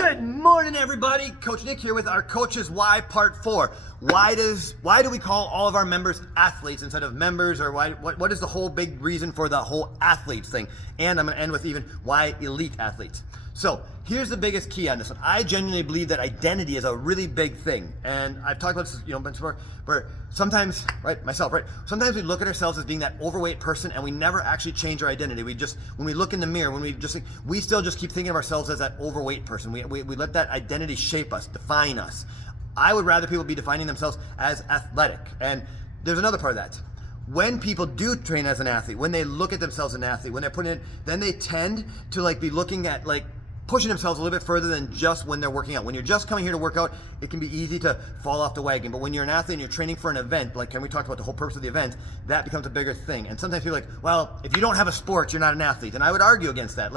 Good morning, everybody. Coach Nick here with our Coaches Why Part 4. Why do we call all of our members athletes instead of members, or what is the whole big reason for the whole athletes thing? And I'm going to end with even why elite athletes. So here's the biggest key on this one. I genuinely believe that identity is a really big thing, and I've talked about this, before, where sometimes, sometimes we look at ourselves as being that overweight person, and we never actually change our identity. When we look in the mirror, we still just keep thinking of ourselves as that overweight person. We let that identity shape us, define us. I would rather people be defining themselves as athletic. And there's another part of that. When people do train as an athlete, when they look at themselves as an athlete, when they're putting it, then they tend to be looking at pushing themselves a little bit further than just when they're working out. When you're just coming here to work out, it can be easy to fall off the wagon. But when you're an athlete and you're training for an event, we talked about the whole purpose of the event, that becomes a bigger thing. And sometimes people are like, well, if you don't have a sport, you're not an athlete. And I would argue against that.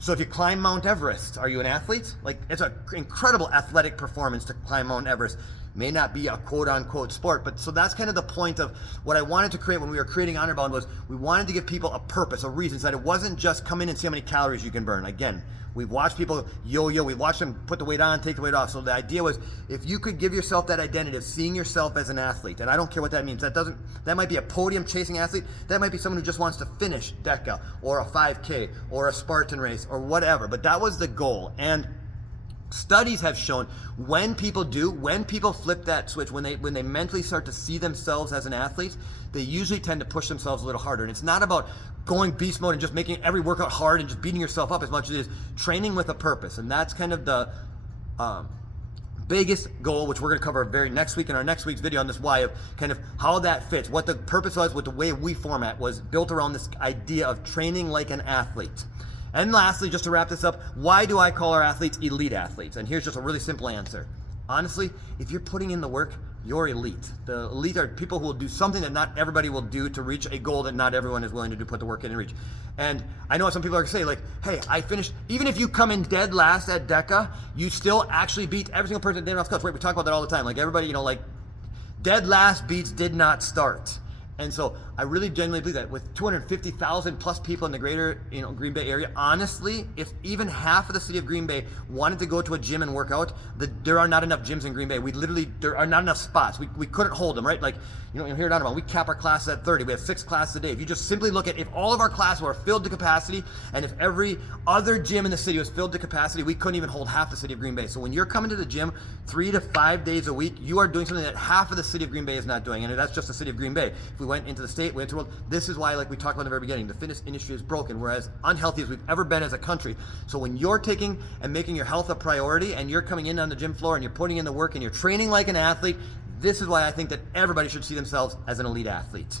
So if you climb Mount Everest, are you an athlete? It's an incredible athletic performance to climb Mount Everest. May not be a quote-unquote sport, but so that's kind of the point of what I wanted to create when we were creating Honor Bound. Was we wanted to give people a purpose, a reason, so that it wasn't just come in and see how many calories you can burn. Again, we've watched people yo-yo, we've watched them put the weight on, take the weight off. So the idea was, if you could give yourself that identity of seeing yourself as an athlete, and I don't care what that means. That might be a podium chasing athlete. That might be someone who just wants to finish DECA or a 5K or a Spartan race or whatever. But that was the goal. And studies have shown when people flip that switch, when they mentally start to see themselves as an athlete, they usually tend to push themselves a little harder. And it's not about going beast mode and just making every workout hard and just beating yourself up as much as it is training with a purpose. And that's kind of the biggest goal, which we're going to cover next week in our next week's video on this why, of kind of how that fits, what the purpose was, what the way we format was built around this idea of training like an athlete. And lastly, just to wrap this up, why do I call our athletes elite athletes? And here's just a really simple answer. Honestly, if you're putting in the work, you're elite. The elite are people who will do something that not everybody will do to reach a goal that not everyone is willing to put the work in and reach. And I know some people are going to say, hey, I finished, even if you come in dead last at DECA, you still actually beat every single person that did off cuts. Right, we talk about that all the time. Everybody, dead last beats did not start. And so I really genuinely believe that with 250,000 plus people in the greater Green Bay area, honestly, if even half of the city of Green Bay wanted to go to a gym and work out, there are not enough gyms in Green Bay. There are not enough spots. We couldn't hold them, right? Here at Honor Bound, we cap our classes at 30. We have 6 classes a day. If you just simply look at, if all of our classes were filled to capacity, and if every other gym in the city was filled to capacity, we couldn't even hold half the city of Green Bay. So when you're coming to the gym 3 to 5 days a week, you are doing something that half of the city of Green Bay is not doing, and that's just the city of Green Bay. If we went into the state, we went to the world, this is why, we talked about in the very beginning, the fitness industry is broken. We're as unhealthy as we've ever been as a country. So when you're taking and making your health a priority, and you're coming in on the gym floor and you're putting in the work and you're training like an athlete, this is why I think that everybody should see themselves as an elite athlete.